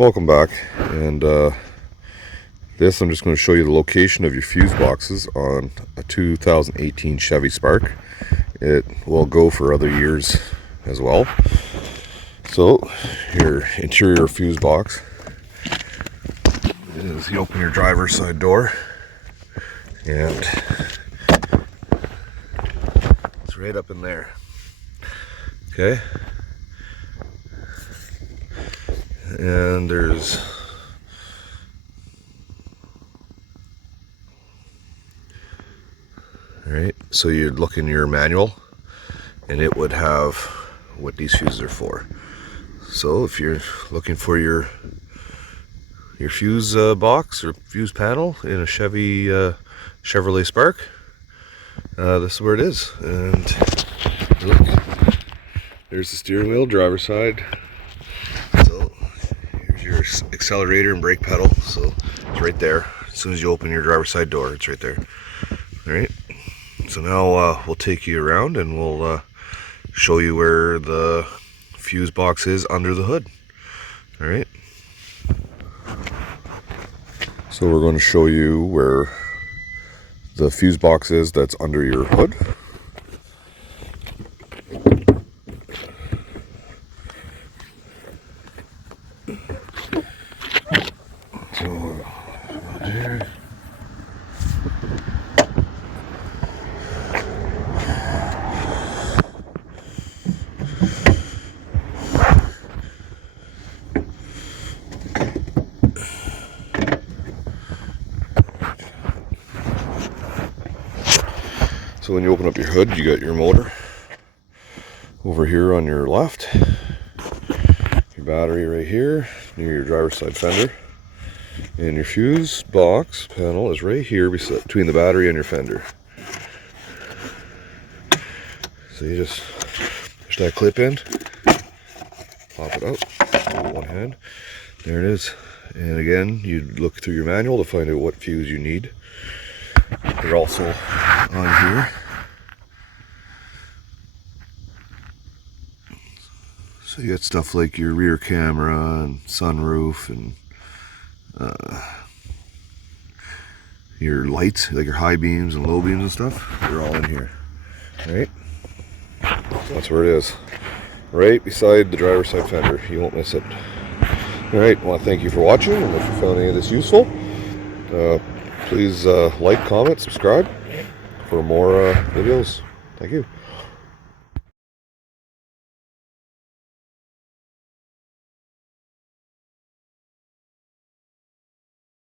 Welcome back, and this I'm just going to show you the location of your fuse boxes on a 2018 Chevy Spark. It will go for other years as well. So your interior fuse box is, you open your driver's side door and it's right up in there. Okay, and there's right, so you'd look in your manual and it would have what these fuses are for. So if you're looking for your fuse box or fuse panel in a Chevy Chevrolet Spark, this is where it is. And look, there's the steering wheel, driver's side. So here's your accelerator and brake pedal. So it's right there. As soon as you open your driver's side door, it's right there. All right. So now we'll take you around and we'll show you where the fuse box is under the hood. All right. So we're going to show you where the fuse box is that's under your hood. So here. So when you open up your hood, you got your motor over here on your left, your battery right here near your driver's side fender, and your fuse box panel is right here between the battery and your fender. So you just push that clip in, pop it out with one hand, there it is. And again, you look through your manual to find out what fuse you need. They're also on here. So you got stuff like your rear camera and sunroof and your lights, like your high beams and low beams and stuff. They're all in here. All right? That's where it is. Right beside the driver's side fender. You won't miss it. All right. I want to thank you for watching, and if you found any of this useful, please like, comment, subscribe for more videos. Thank you.